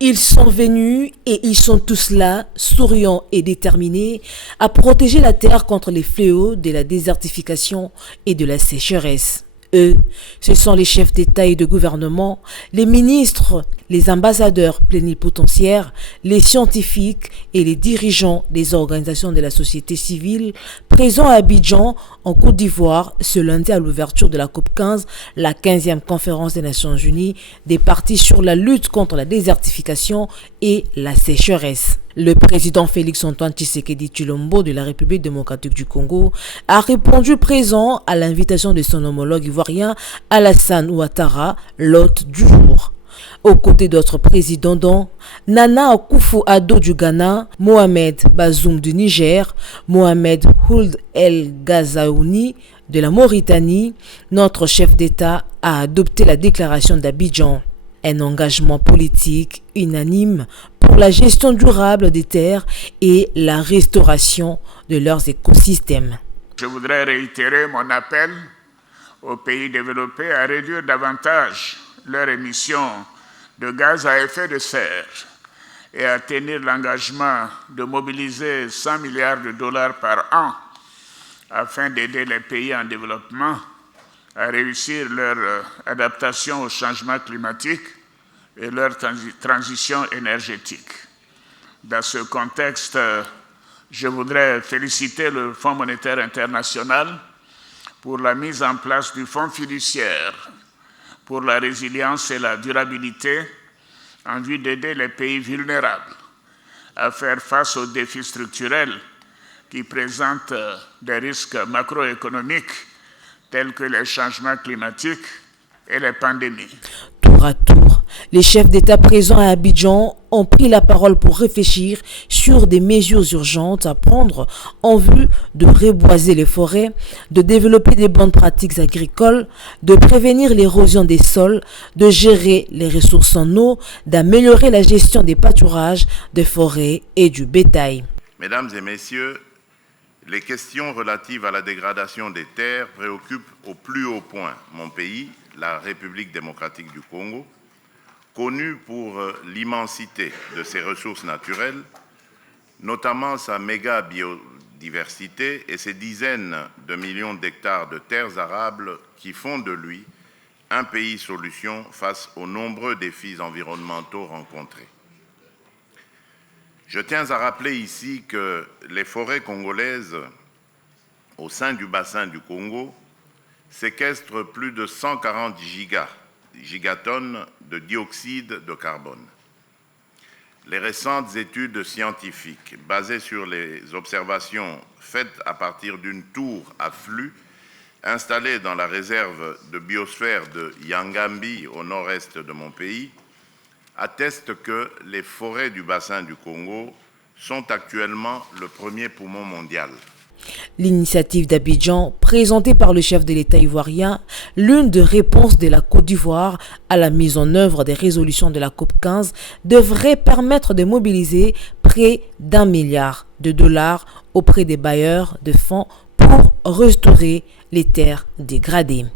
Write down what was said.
Ils sont venus et ils sont tous là, souriants et déterminés, à protéger la terre contre les fléaux de la désertification et de la sécheresse. Eux, ce sont les chefs d'État et de gouvernement, les ministres, les ambassadeurs plénipotentiaires, les scientifiques et les dirigeants des organisations de la société civile présents à Abidjan, en Côte d'Ivoire, ce lundi à l'ouverture de la COP15, la 15e conférence des Nations Unies des parties sur la lutte contre la désertification et la sécheresse. Le président Félix-Antoine Tshisekedi Tshilombo de la République démocratique du Congo a répondu présent à l'invitation de son homologue ivoirien Alassane Ouattara, l'hôte du jour. Aux côtés d'autres présidents dont Nana Akufo-Addo du Ghana, Mohamed Bazoum du Niger, Mohamed Ould El Ghazouani de la Mauritanie, notre chef d'État a adopté la déclaration d'Abidjan, un engagement politique unanime pour la gestion durable des terres et la restauration de leurs écosystèmes. Je voudrais réitérer mon appel aux pays développés à réduire davantage leurs émissions de gaz à effet de serre et à tenir l'engagement de mobiliser 100 milliards de dollars par an afin d'aider les pays en développement à réussir leur adaptation au changement climatique et leur transition énergétique. Dans ce contexte, je voudrais féliciter le Fonds monétaire international pour la mise en place du Fonds fiduciaire pour la résilience et la durabilité en vue d'aider les pays vulnérables à faire face aux défis structurels qui présentent des risques macroéconomiques tels que les changements climatiques et les pandémies. Tour à tour, les chefs d'État présents à Abidjan ont pris la parole pour réfléchir sur des mesures urgentes à prendre en vue de reboiser les forêts, de développer des bonnes pratiques agricoles, de prévenir l'érosion des sols, de gérer les ressources en eau, d'améliorer la gestion des pâturages, des forêts et du bétail. Mesdames et messieurs, les questions relatives à la dégradation des terres préoccupent au plus haut point mon pays, la République démocratique du Congo, connue pour l'immensité de ses ressources naturelles, notamment sa méga biodiversité et ses dizaines de millions d'hectares de terres arables qui font de lui un pays solution face aux nombreux défis environnementaux rencontrés. Je tiens à rappeler ici que les forêts congolaises au sein du bassin du Congo séquestrent plus de 140 gigatonnes de dioxyde de carbone. Les récentes études scientifiques basées sur les observations faites à partir d'une tour à flux installée dans la réserve de biosphère de Yangambi au nord-est de mon pays attestent que les forêts du bassin du Congo sont actuellement le premier poumon mondial. L'initiative d'Abidjan, présentée par le chef de l'État ivoirien, l'une des réponses de la Côte d'Ivoire à la mise en œuvre des résolutions de la COP15, devrait permettre de mobiliser près d'1 milliard de dollars auprès des bailleurs de fonds pour restaurer les terres dégradées.